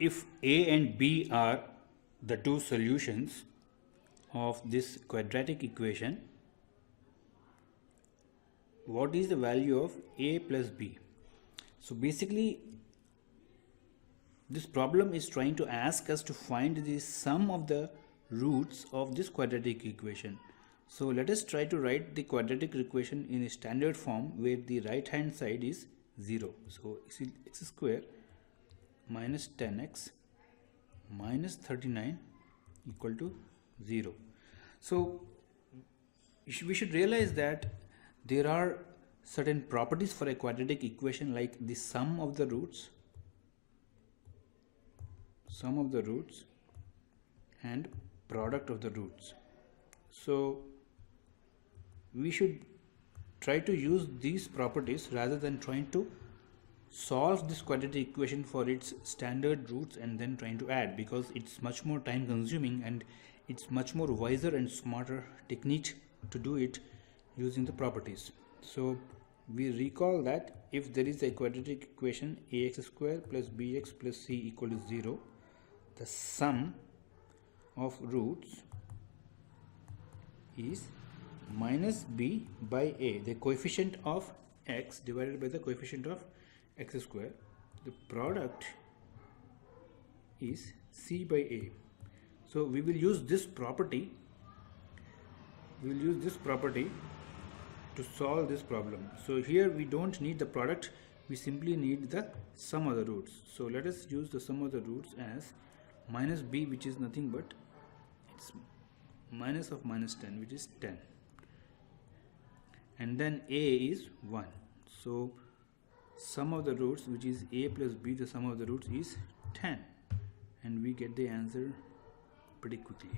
if A and B are the two solutions of this quadratic equation, what is the value of A plus B? So basically this problem is trying to ask us to find the sum of the roots of this quadratic equation. So let us try to write the quadratic equation in a standard form where the right hand side is 0. So x square minus 10x minus 39 equal to 0. So we should realize that there are certain properties for a quadratic equation, like the sum of the roots and product of the roots. So we should try to use these properties rather than trying to solve this quadratic equation for its standard roots and then trying to add, because it's much more time consuming and it's much more wiser and smarter technique to do it using the properties. So we recall that if there is a quadratic equation ax square plus bx plus c equal to 0, the sum of roots is minus b by a, the coefficient of x divided by the coefficient of x square. The product is c by a. So we will use this property to solve this problem. So here we don't need the product, we simply need the sum of the roots. So let us use the sum of the roots as minus b, which is nothing but it's minus of minus 10, which is 10, and then a is 1. So sum of the roots, which is a plus b, the sum of the roots is 10, and we get the answer pretty quickly.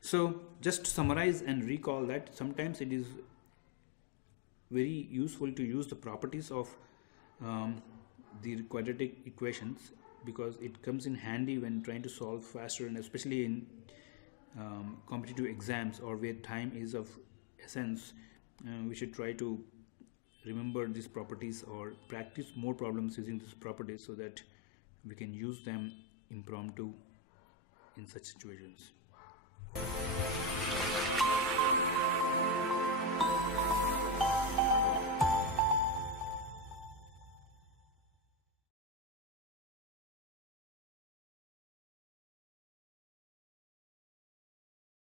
So just to summarize and recall that sometimes it is very useful to use the properties of the quadratic equations, because it comes in handy when trying to solve faster, and especially in competitive exams or where time is of essence. We should try to remember these properties or practice more problems using these properties so that we can use them impromptu in such situations.